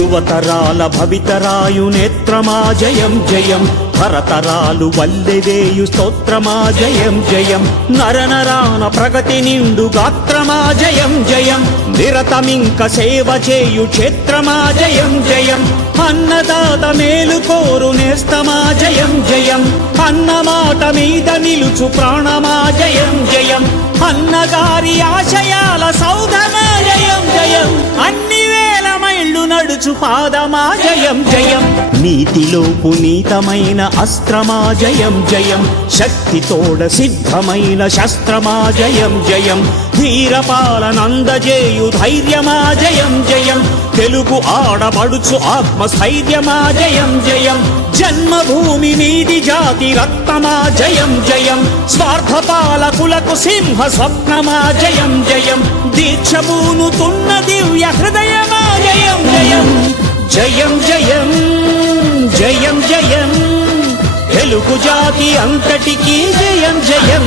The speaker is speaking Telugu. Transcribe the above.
యువతరాల భవితరాయు నేత్రమా జయం జయం భరతరాలు వల్లెవేయు స్తోత్రమా జయం జయం నరనరాన ప్రగతి నిండు గాత్రమా జయం జయం నిరతమింక సేవ చేయు క్షేత్రమా జయం జయం అన్నదాత మేలు కోరు నేస్తమా జయం జయం అన్నమాట మీద నిలుచు ప్రాణమా జయం జయం అన్నగారి ఆశయాల సౌధమా జయం జయం అన్ని వేల మైళ్ళు నడుచు పాదమా జయం జయం నీతిలో పునీతమైన అస్త్రమా జయం జయం శక్తితోడ సిద్ధమైన శస్త్రమా జయం జయం ధీరపాలనందజేయు ధైర్యమా జయం జయం తెలుగు ఆడబడుచు ఆత్మస్థైర్యమా జయం జయం జన్మభూమి నీది జాతి రత్నమా జయం జయం స్వార్థ పాలకులకు సింహ స్వప్నమా జయం జయం దీక్షబూనుతున్న దివ్య హృదయమా జయం జయం జయం జయం జయం జయం తెలుగు జాతి అంతటికీ జయం జయం